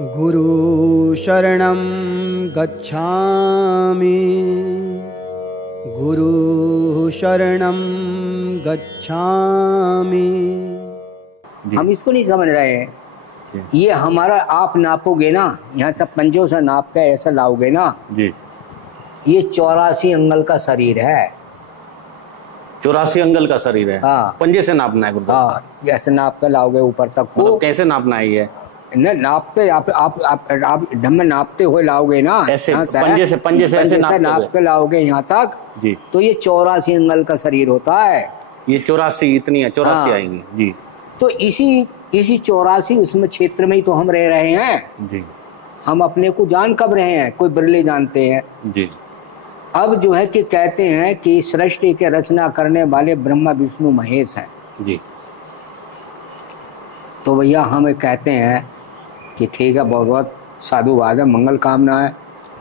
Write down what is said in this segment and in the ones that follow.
गुरु शरणं गच्छामि, गुरु शरणं गच्छामि। हम इसको नहीं समझ रहे हैं। ये हमारा आप नापोगे ना, यहाँ से पंजों से नाप के ऐसा लाओगे ना जी, ये 84 अंगल का शरीर है। 84 अंगल का शरीर है। हाँ, पंजे से नापना है गुरुदेव। हाँ, ऐसे नाप के लाओगे ऊपर तक को। मतलब कैसे नापना है ये? नापते आप ढंग में नापते हुए लाओगे ना, ऐसे पंजे से ऐसे नाप के लाओगे यहाँ तक जी, तो ये 84 अंगल का शरीर होता है। ये 84 इतनी है, 84 आएंगी जी। तो इसी 84 उसमें क्षेत्र में ही तो हम रह रहे हैं जी। हम अपने को जान कब रहे हैं, कोई बिरले जानते हैं जी। अब जो है कि कहते हैं कि सृष्टि के रचना करने वाले ब्रह्मा विष्णु महेश हैं जी। तो भैया हमें कहते हैं कि ठीक है, बहुत बहुत साधुवाद है, मंगल कामना है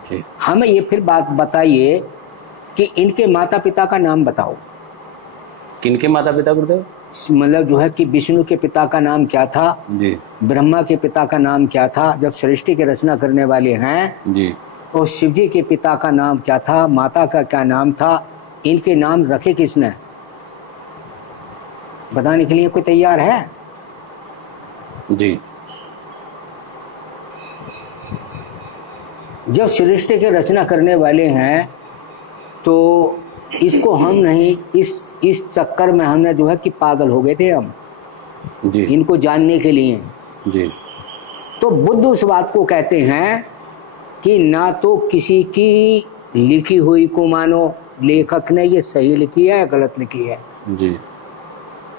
जी। हमें ये फिर बात बताइए कि इनके माता पिता का नाम बताओ। किनके माता पिता गुरुदेव? मतलब जो है कि विष्णु के पिता का नाम क्या था जी, ब्रह्मा के पिता का नाम क्या था जब सृष्टि की रचना करने वाले हैं जी, और शिव जी के पिता का नाम क्या था, माता का क्या नाम था, इनके नाम रखे किसने? बताने के लिए कोई तैयार है जी? जब सृष्टि की रचना करने वाले हैं तो इसको हम नहीं, इस चक्कर में हमने जो है कि पागल हो गए थे हम जी, इनको जानने के लिए जी। तो बुद्ध उस बात को कहते हैं कि ना तो किसी की लिखी हुई को मानो, लेखक ने ये सही लिखी है गलत लिखी है जी,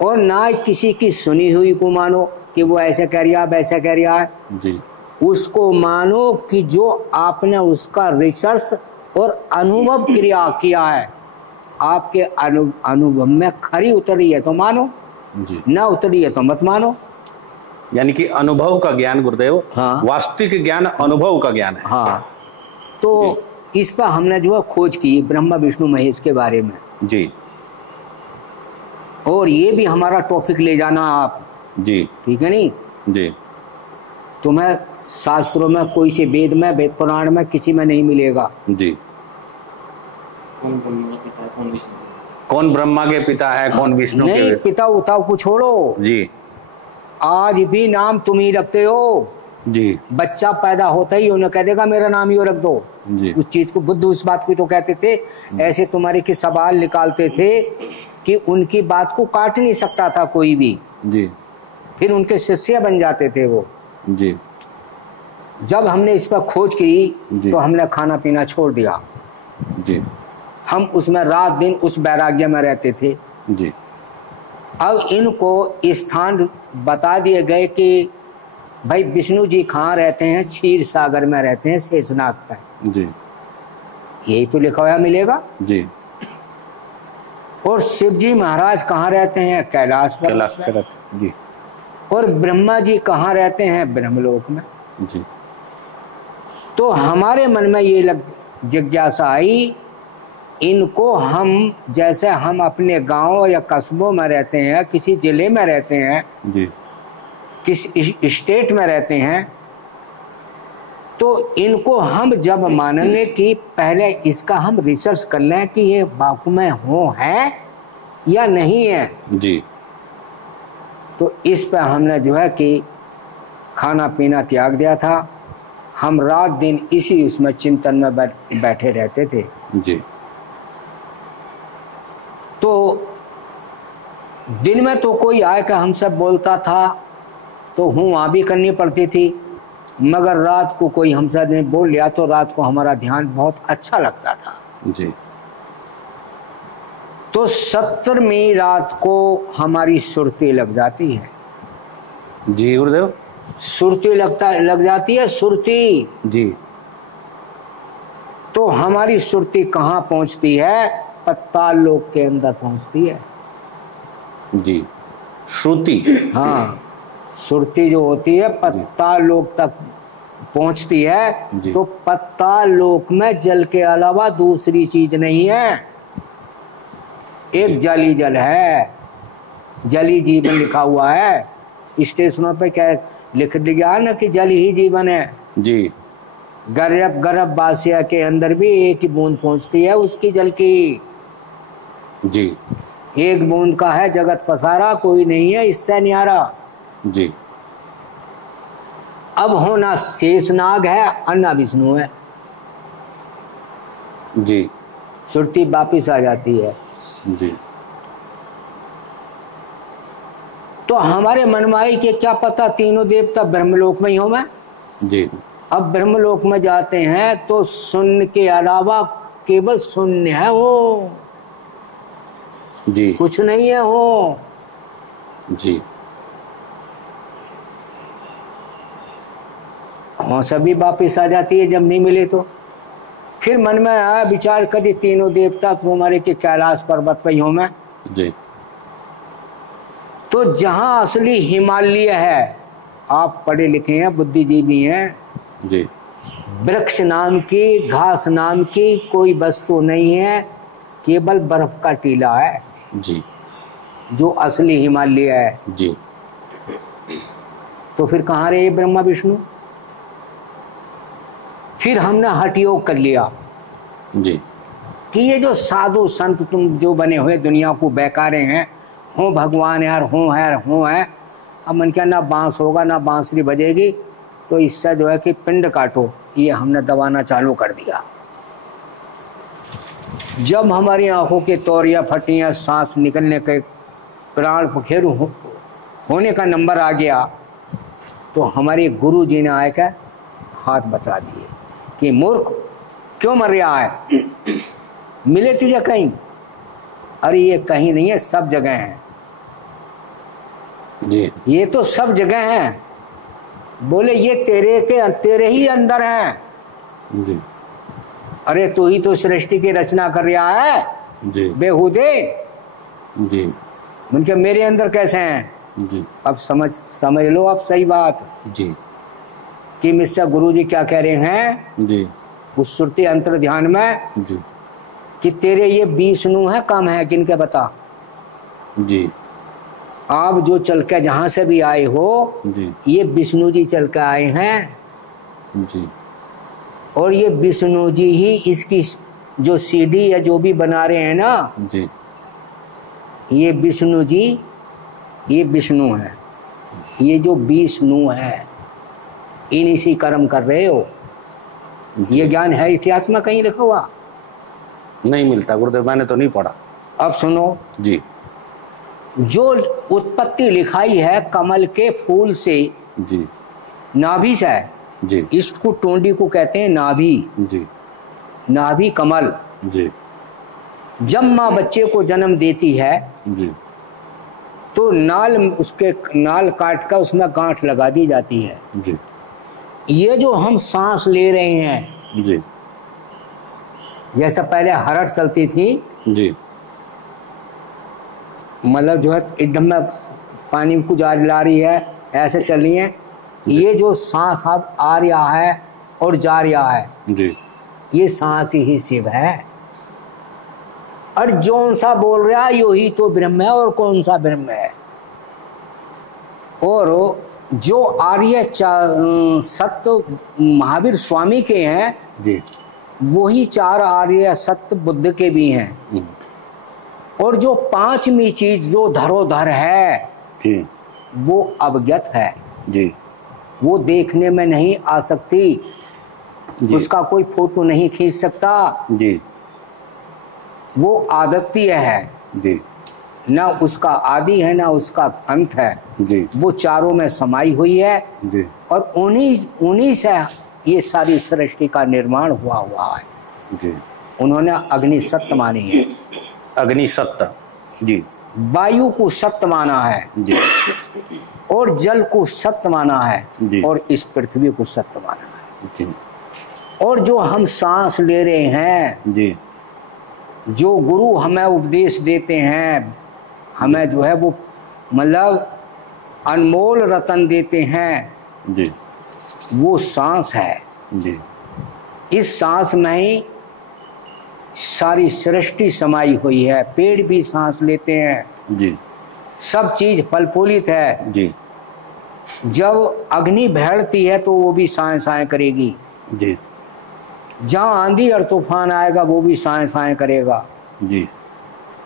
और ना किसी की सुनी हुई को मानो कि वो ऐसा कह रहा वैसा कह रहा है जी। उसको मानो कि जो आपने उसका रिसर्च और अनुभव किया है, आपके अनुभव में खरी उतरी है तो मानो जी, ना उतरी है तो मत मानो। यानी कि अनुभव का ज्ञान गुरुदेव, हाँ, वास्तविक ज्ञान अनुभव का ज्ञान है। हाँ, तो इस पर हमने जो है खोज की ब्रह्मा विष्णु महेश के बारे में जी, और ये भी हमारा टॉपिक ले जाना आप जी, ठीक है नहीं जी। तुम्हें शास्त्रों में कोई से वेद में, वेद पुराण में किसी में नहीं मिलेगा जी। कौन ब्रह्मा के पिता है, कौन विष्णु के? नहीं, पिता उताव को छोड़ो जी, आज भी नाम तुम ही रखते हो जी। बच्चा पैदा होता ही उन्हें कह देगा मेरा नाम ही रख दो जी। उस चीज को बुद्ध उस बात को तो कहते थे, ऐसे तुम्हारे के सवाल निकालते थे कि उनकी बात को काट नहीं सकता था कोई भी जी, फिर उनके शिष्य बन जाते थे वो जी। जब हमने इस पर खोज की तो हमने खाना पीना छोड़ दिया जी। हम उसमें रात दिन उस वैराग्य में रहते थे जी। अब इनको स्थान बता दिए गए कि भाई विष्णु जी कहाँ रहते हैं, क्षीर सागर में रहते हैं, शेषनाग पे जी, यही तो लिखा हुआ मिलेगा जी। और शिव जी महाराज कहाँ रहते हैं, कैलाश पर जी। और ब्रह्मा जी कहाँ रहते हैं, ब्रह्मलोक में जी। तो हमारे मन में ये जिज्ञासा आई, इनको हम जैसे हम अपने गांव या कस्बों में रहते हैं, किसी जिले में रहते हैं जी, किसी स्टेट में रहते हैं, तो इनको हम जब मानेंगे कि पहले इसका हम रिसर्च कर लें कि ये वाकई में हो है या नहीं है जी, तो इस पर हमने जो है कि खाना पीना त्याग दिया था। हम रात दिन इसी उसमें चिंतन में बैठे रहते थे जी। तो दिन में तो कोई आके हमसे बोलता था तो हूँ वहाँ भी करनी पड़ती थी, मगर रात को कोई हमसे नहीं बोल लिया तो रात को हमारा ध्यान बहुत अच्छा लगता था जी। तो 70वीं रात को हमारी सुरती लग जाती है जी गुरुदेव। सुरती लग जाती है, सुरती जी। तो हमारी सुरती कहाँ पहुंचती है, पताल लोक के अंदर पहुंचती है जी। श्रुति, हाँ, सुरती जो होती है पताल लोक तक पहुंचती है। तो पताल लोक में जल के अलावा दूसरी चीज नहीं है, एक जल ही जल है, जली जीवन लिखा हुआ है। स्टेशनों पे क्या लिख दिया ना कि जल ही जीवन है जी। गर्भ बासिया के अंदर भी एक ही बूंद पहुंचती है उसकी जल की जी। एक बूंद का है जगत पसारा, कोई नहीं है इससे न्यारा जी। अब होना शेषनाग है, अन्ना विष्णु है जी। सुरती वापिस आ जाती है। जी। तो हमारे मनमाई के क्या पता तीनों देवता ब्रह्मलोक में ही हो मैं जी। अब ब्रह्मलोक में जाते हैं तो शून्य के अलावा केवल शून्य है वो जी। कुछ नहीं है वो जी। हाँ सभी वापिस आ जाती है जब नहीं मिले तो फिर मन में आया विचार कभी तीनों देवता तुम्हारे के कैलाश पर्वत पर ही हूं मैं जी। तो जहां असली हिमालय है, आप पढ़े लिखे हैं बुद्धिजीवी हैं जी। वृक्ष नाम की घास नाम की कोई वस्तु नहीं है, केवल बर्फ का टीला है जी। जो असली हिमालय है। जी। तो फिर कहाँ रहे ब्रह्मा विष्णु? फिर हमने हठ योग कर लिया जी। कि ये जो साधु संत तुम जो बने हुए दुनिया को बेकारे हैं, हो भगवान यार हो है। अब मन क्या ना बांस होगा ना बांसुरी बजेगी, तो इससे जो है कि पिंड काटो, ये हमने दबाना चालू कर दिया। जब हमारी आंखों के तौरिया फटियां सांस निकलने के प्राण पखेरु होने का नंबर आ गया, तो हमारे गुरु जी ने आकर हाथ बचा दिए कि मूर्ख क्यों मर रहा है, मिले तुझे कहीं? अरे ये कहीं नहीं है, सब जगह है जी। ये तो सब जगह है। बोले ये तेरे ही अंदर है। जी। अरे तू ही तो सृष्टि की रचना कर रहा है जी। बेहुदे। जी। उनके मेरे अंदर कैसे हैं? जी। अब समझ लो अब सही बात जी। कि मिस्टर गुरु जी क्या कह रहे हैं जी। उस सुरती अंतर ध्यान में जी। कि तेरे ये विष्णु है कम है किनके बता? जी। आप जो चल के जहां से भी आए हो जी। ये विष्णु जी चल के आए हैं जी। और ये विष्णु जी ही इसकी जो सीढ़ी या जो भी बना रहे हैं ना, जी। ये विष्णु जी, ये विष्णु है, ये जो विष्णु है इन इसी कर्म कर रहे हो। ये ज्ञान है इतिहास में कहीं लिखा हुआ? नहीं मिलता गुरुदेव, मैंने तो नहीं पढ़ा। अब सुनो जी। जो उत्पत्ति लिखाई है कमल के फूल से, जी। नाभि से, जी। इसको टोंडी को कहते हैं नाभि। जी। नाभि कमल। जी। जब माँ बच्चे को जन्म देती है जी। तो नाल, उसके नाल काट कर उसमें गांठ लगा दी जाती है। जी। ये जो हम सांस ले रहे हैं, जी। जैसा पहले हरट चलती थी, जी। मतलब जो है एकदम में पानी को जा ला रही है, ऐसे चल रही है। ये जो सांस अब आ रहा है और जा रहा है, जी। ये सांस ही शिव है। और जौन सा बोल रहा है यो ही तो ब्रह्म है, और कौन सा ब्रह्म है? और जो आर्य सत्य महावीर स्वामी के हैं, जी। वही चार आर्य सत्य बुद्ध के भी हैं। और जो पांचवी चीज जो धरोधर है, जी। वो अवगत है। जी। वो देखने में नहीं आ सकती, उसका कोई फोटो नहीं खींच सकता। जी। वो आदत्य है जी। ना, उसका आदि है ना उसका अंत है। जी। वो चारों में समाई हुई है। जी। और उन्हीं से ये सारी सृष्टि का निर्माण हुआ है। जी। उन्होंने अग्नि सत्य मानी है, अग्नि सत्य। जी। वायु को सत्य माना है, जी। और जल को सत्य माना है, जी। और इस पृथ्वी को सत्य माना है। जी। और जो हम सांस ले रहे हैं, जी। जो गुरु हमें उपदेश देते हैं, हमें जो है वो मतलब अनमोल रतन देते हैं, जी। वो सांस है। जी। इस सांस में ही सारी सृष्टि समाई हुई है। पेड़ भी सांस लेते हैं, जी। सब चीज फलफूलित है। जी। जब अग्नि भैड़ती है तो वो भी साए साए करेगी जी। जहाँ आंधी और तूफान आएगा वो भी साए साए करेगा जी।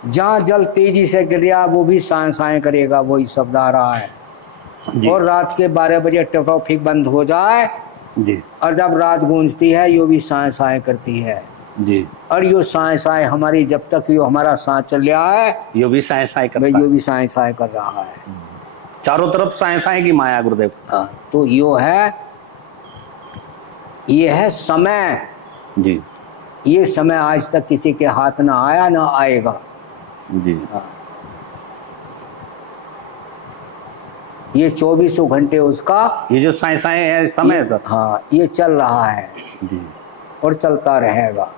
जहाँ जल तेजी से गिरा वो भी साए साए करेगा, वही शब्द आ रहा है जी। और रात के 12 बजे ट्रैफिक बंद हो जाए जी। और जब रात गूंजती है यो भी साए साए करती है जी। और यो साए साए हमारी जब तक यो हमारा सांस चल रहा है यो भी साए साए करता है। यो भी साए साए कर रहा है, चारों तरफ साए साए की माया गुरुदेव। हाँ, तो यो है, ये है समय जी। ये समय आज तक किसी के हाथ ना आया ना आएगा जी। हाँ। ये 24 घंटे उसका ये जो साए साए है समय है सर, हाँ ये चल रहा है जी। और चलता रहेगा।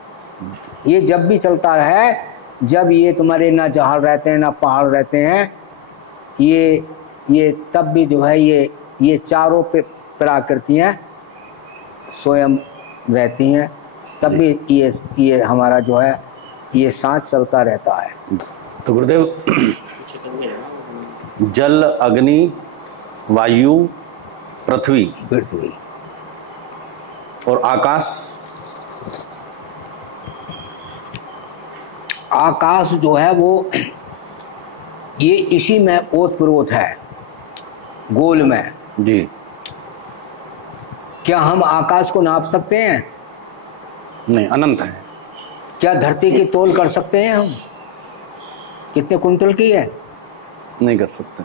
ये जब भी चलता रहे, जब ये तुम्हारे ना जहाज रहते हैं ना पहाड़ रहते हैं, ये तब भी जो है ये चारों पे प्राकृतियाँ स्वयं रहती हैं, तब भी ये हमारा जो है ये सांस चलता रहता है। तो गुरुदेव जल, अग्नि, वायु, पृथ्वी और आकाश जो है वो ये इसी में ओतप्रोत है, गोल में जी। क्या हम आकाश को नाप सकते हैं? नहीं, अनंत है। क्या धरती की तोल कर सकते हैं हम? कितने कुंटल की है? नहीं कर सकते।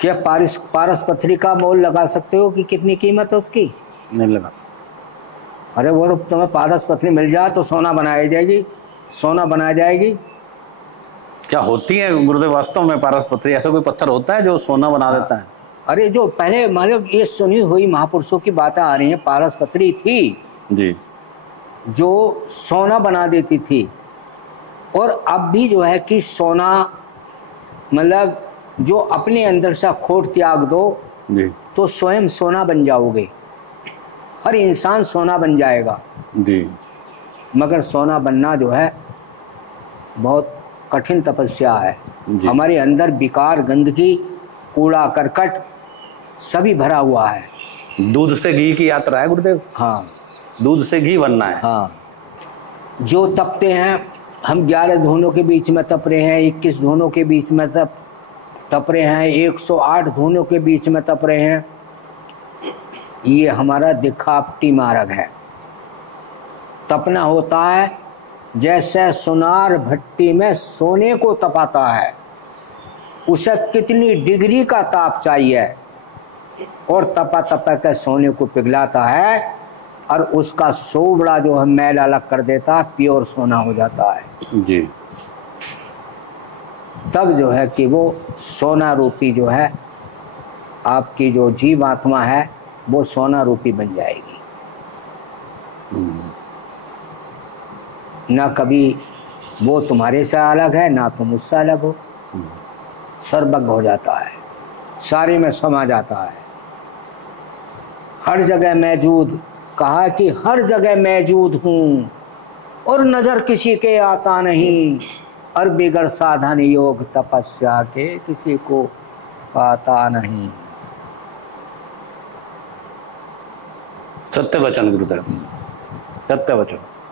क्या पारस पथरी का मोल लगा सकते हो कि कितनी कीमत है उसकी? नहीं लगा सकते। अरे वो तो तुम्हें पारस पथरी मिल जाए तो सोना बनाई जाएगी, सोना बनाई जाएगी। क्या होती है गुरुदेव वास्तव में पारस पथरी? ऐसा कोई पत्थर होता है जो सोना बना देता है? अरे जो पहले मतलब ये सुनी हुई महापुरुषों की बातें आ रही हैं, पारस पथरी थी जी, जो सोना बना देती थी। और अब भी जो है कि सोना मतलब जो अपने अंदर से खोट त्याग दो जी, तो स्वयं सोना बन जाओगे, हर इंसान सोना बन जाएगा। जी, मगर सोना बनना जो है बहुत कठिन तपस्या है। हमारे अंदर विकार, गंदगी, कूड़ा करकट सभी भरा हुआ है। दूध से घी की यात्रा है गुरुदेव। हाँ, दूध से घी बनना है। हाँ, जो तपते हैं, हम 11 धुनों के बीच में तप रहे हैं, 21 धुनों के बीच में तप रहे हैं, 108 धुनों के बीच में तप रहे हैं, ये हमारा दिखावटी मार्ग है। तपना होता है जैसे सुनार भट्टी में सोने को तपाता है, उसे कितनी डिग्री का ताप चाहिए और तपा तपा के सोने को पिघलाता है और उसका सोबड़ा जो है मैल अलग कर देता है, प्योर सोना हो जाता है जी। तब जो है कि वो सोना रूपी जो है आपकी जो जीव आत्मा है वो सोना रूपी बन जाएगी। ना कभी वो तुम्हारे से अलग है ना तुम उससे अलग हो, सर्वज्ञ हो जाता है, सारे में समा जाता है, हर जगह मौजूद। कहा कि हर जगह मौजूद हूँ और नजर किसी के आता नहीं, और बिगड़ साधन योग तपस्या के किसी को पाता नहीं। सत्य वचन गुरुदेव, सत्य वचन।